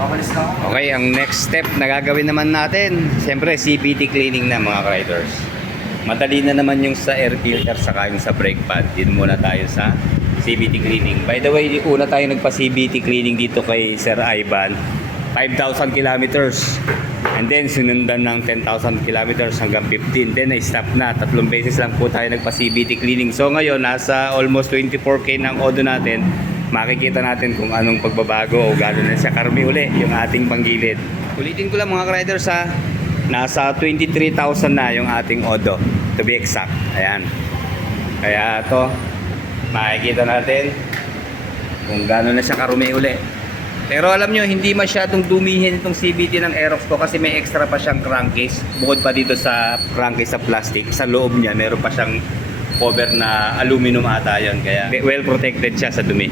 Mamalis na ako. Okay, ang next step na gagawin naman natin, siyempre CVT cleaning na mga riders. Madali na naman yung sa air filter saka yung sa brake pad. Dito muna tayo sa CVT cleaning. By the way, una tayo nagpa-CVT cleaning dito kay Sir Ivan. 5,000 kilometers. And then sinundan ng 10,000 kilometers hanggang 15. Then na-stop na. 3 beses lang po tayo nagpa-CVT cleaning. So ngayon, nasa almost 24K ng odo natin. Makikita natin kung anong pagbabago o gano'n na siya karami uli yung ating panggilid. Ulitin ko lang mga riders ha. Nasa 23,000 na yung ating odo. To be exact. Ayan. Kaya to makikita natin kung gano'n na siya karumi uli. Pero alam nyo, hindi masyadong dumihin itong CVT ng Aerox ko kasi may extra pa siyang crankcase. Bukod pa dito sa crankcase sa plastic, sa loob niya meron pa siyang cover na aluminum ata yun. Kaya well protected siya sa dumi.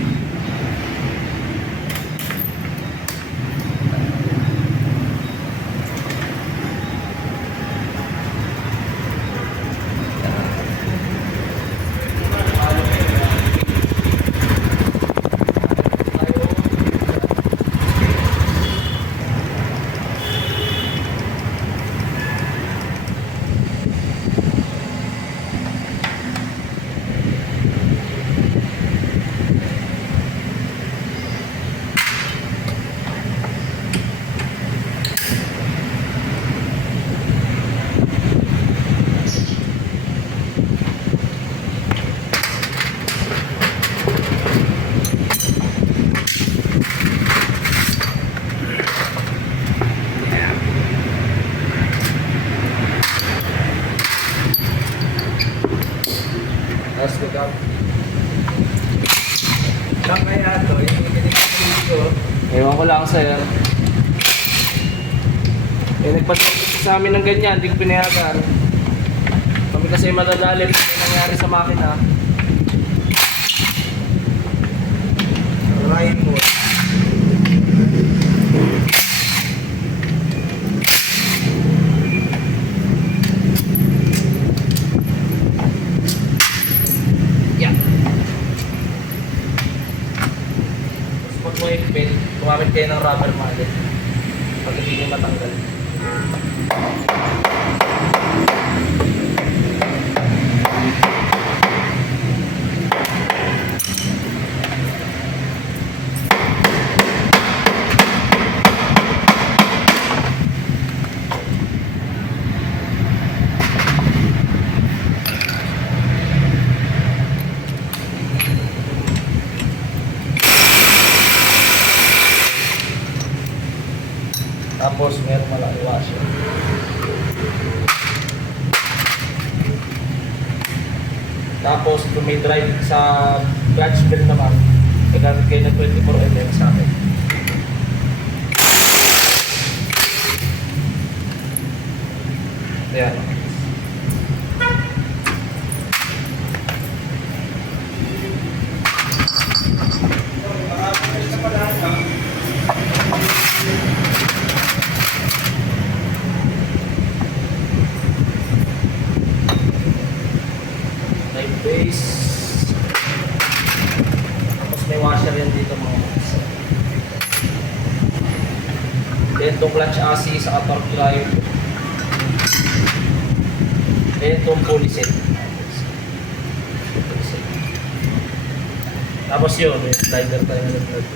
Let's go up. Lang kaya ito, yung kinikita ko. Ewan ko lang sa'yo. Nagpatrapit sa amin ng ganyan, hindi ko pinayagan. Kami kasi madadalit yung nangyari sa makina. Ride mode. Gumamit kayo ng rubber mallet pag hindi nyo matanggal. Tapos meron malaki washer. Tapos kung may drive sa clutch belt naman, gamit kayo ng 24mm sa akin. Ayan. Base. Tapos may washer yan dito mga guys. Then itong clutch assist sa torque drive. Then itong pulley set. Tapos yun, may slider tayo na naglag.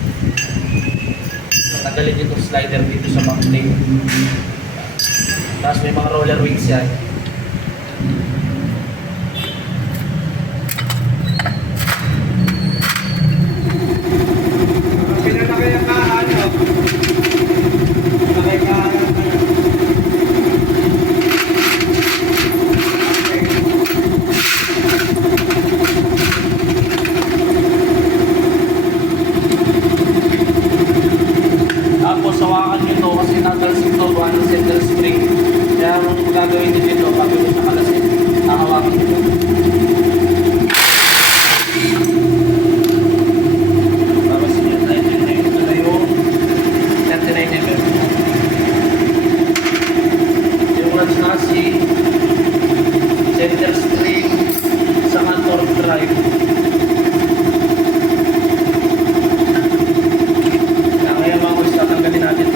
Natagalin itong slider dito sa back plate. Tapos may mga roller wings yan. Tapos hawakan nyo ito kasi natalsik ito ng center spring. Kaya ang gagawin nyo dito, kapag sa kalasin, nakawakan nyo ito. Tapos nyo, ito na yung 39mm. Yung clutch nasi, center spring, sa torque drive. Kaya mga guys, tatanggalin natin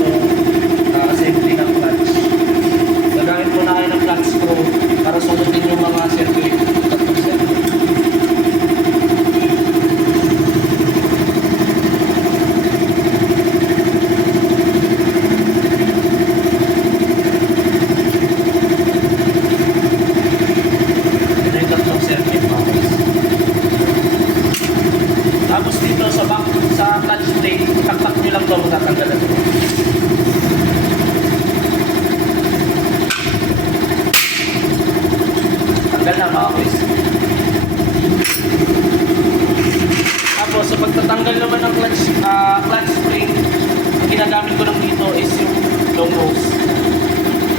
ginagamit ko lang dito is yung long nose.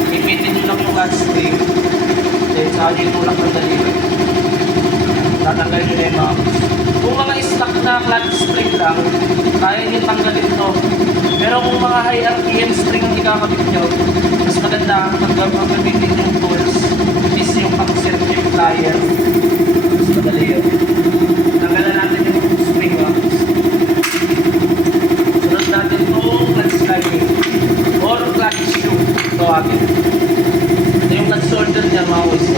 Ipitin nyo lang yung clutch spring. Then saka nyo itulak ng daliri. Tatanggalin nyo na yung mga hose. Kung mga stock na clutch spring lang, kaya nyo tanggalin to. Pero kung mga high RPM string ang ikakabit nyo, mas maganda ang gamitin yung tools is yung pang-circuit plier. Mas madali yun. Tanggalan natin yung spring wax. Sunod natin itong clutch sliding or clutch shoe. Ito agad. Ito yung clutch shoulder niya, mga boys.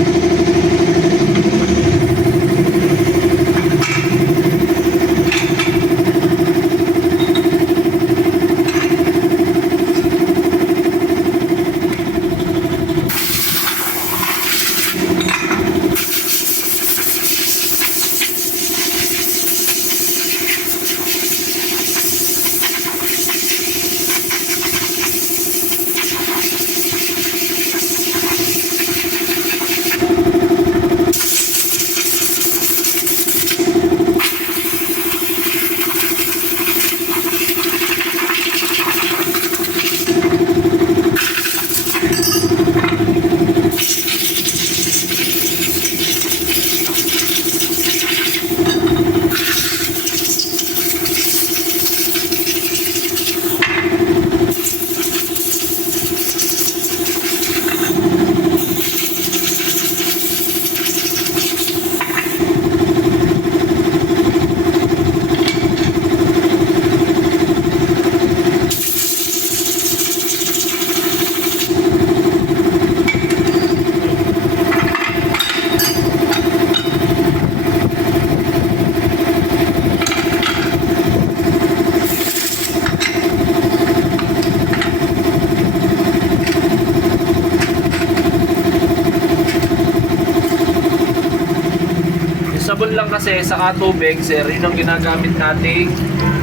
Sabon lang kasi sa tubig, sir, yun ang ginagamit nating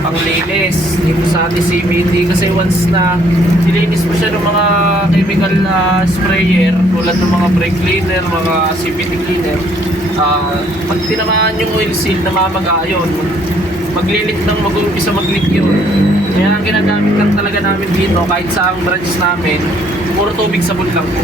panglinis dito sa ating CVT. Kasi once na nilinis mo siya ng mga chemical sprayer, tulad ng mga brake cleaner, mga CVT cleaner, pag tinamaan yung oil seal, namamaga yun. Maglilik ng mag-umpisa mag-leak yun. Kaya ang ginagamit lang talaga namin dito, kahit sa ang branch namin, puro tubig sabon lang po.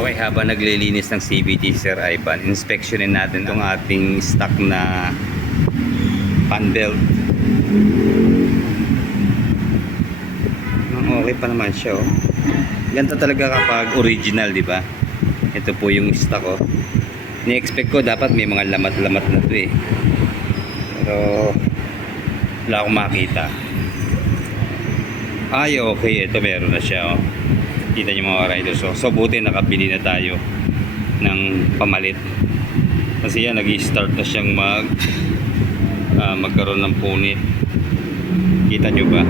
Okay, habang naglilinis ng CVT, Sir Ivan, inspeksyonin natin itong ating stock na fan belt. Okay pa naman siya, oh. Ganito talaga kapag original, di ba? Ito po yung stock, oh. Ni-expect ko dapat may mga lamat-lamat na to, eh. Pero wala akong makita. Ay, okay, ito meron na siya, oh. Kita niyo mga riders, so buti nakabili na tayo ng pamalit kasi yan nag-i-start na siyang magkaroon ng punit. Kita niyo ba?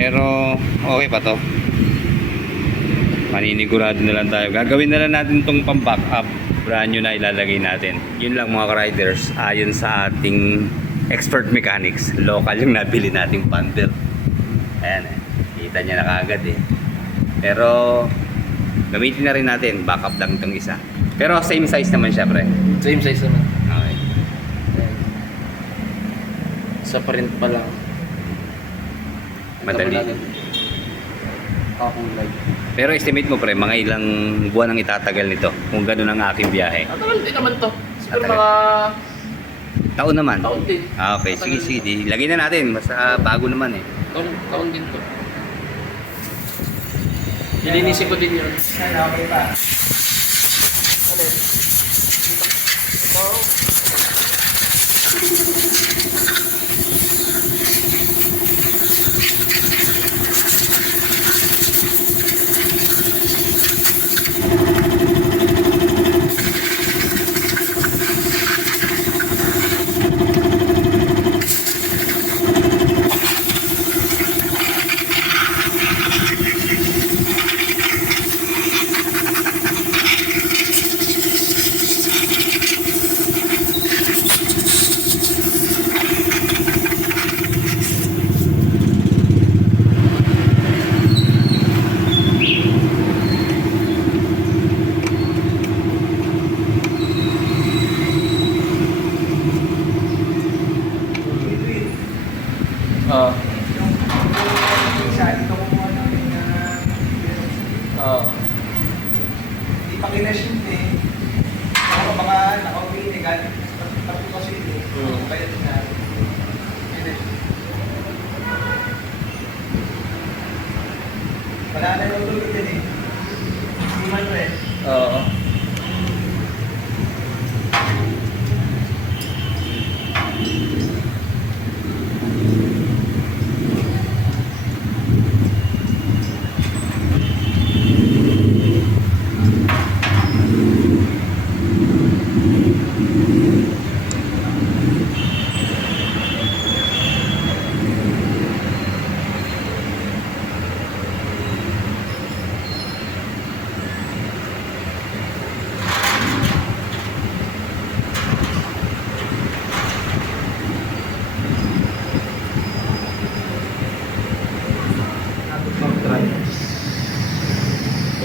Pero okay pa to, maninigurado na lang tayo. Gagawin na lang natin tong pang-back up, brand new na ilalagay natin. Yun lang mga riders, ayon sa ating expert mechanics, local yung nabili nating bundle. Ayan, kita niya na kaagad, eh. Pero gamitin na rin natin, backup lang itong isa. Pero same size naman siya, pre. Same size naman. Okay. Sa print pa lang. Madali. Kakulay. Pero estimate mo, pre, mga ilang buwan ang itatagal nito kung gano'n ang aking biyahe? Matagal din naman to. Siguro Matagal. mga Taon naman? taon din. Okay, sige, sige. Lagay na natin. Basta bago naman, eh. Taon din to. Ilinisin ko din yun. Okay pa. Ano?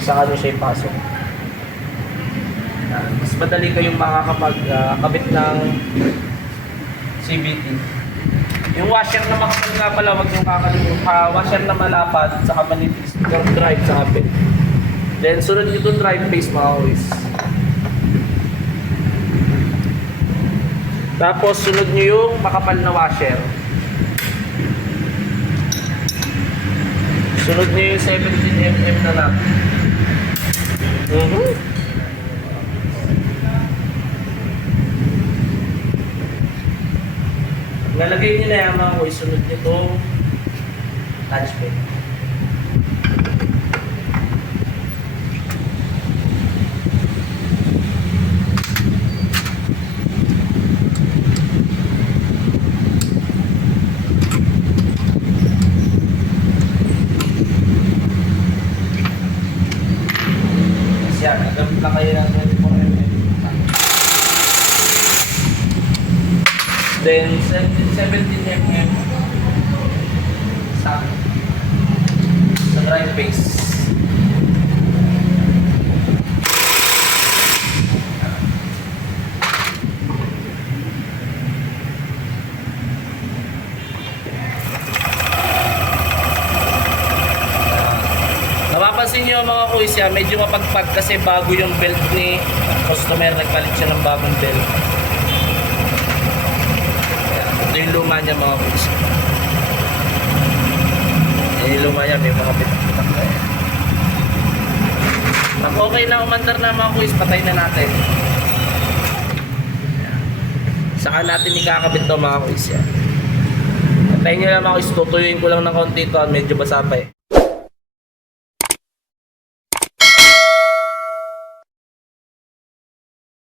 saka nyo siya ipasok. Yan. Mas madali kayong makakapag-kabit ng CVT. Yung washer na makapal nga pala, wag yung kakalimutan. Washer na malapad, saka manipis, yung drive, saka pin. Then sunod nyo itong drive face mga kuys. Tapos sunod nyo yung makapal na washer. Sunod nyo yung 17mm na nut. Nalagay nyo na yan mga kuys, sunod nyo itong touch pin. Yan, nagamit lang kayo ng 24mm. Then 17mm sa drive face. Napapansin nyo mga kuys yan, medyo mapagpag kasi bago yung belt ni customer, nagpalit siya ng bagong belt. Yan. Ito yung luma niya mga kuys. Yan yung luma niya, may mga pitak-pitak na yan. Pag okay na umandar na mga kuys, patay na natin. Yan. Saka natin ikakabit ito mga kuys yan. Patayin nyo lang mga kuys, tutuyuin ko lang ng konti ito, medyo basa pa eh.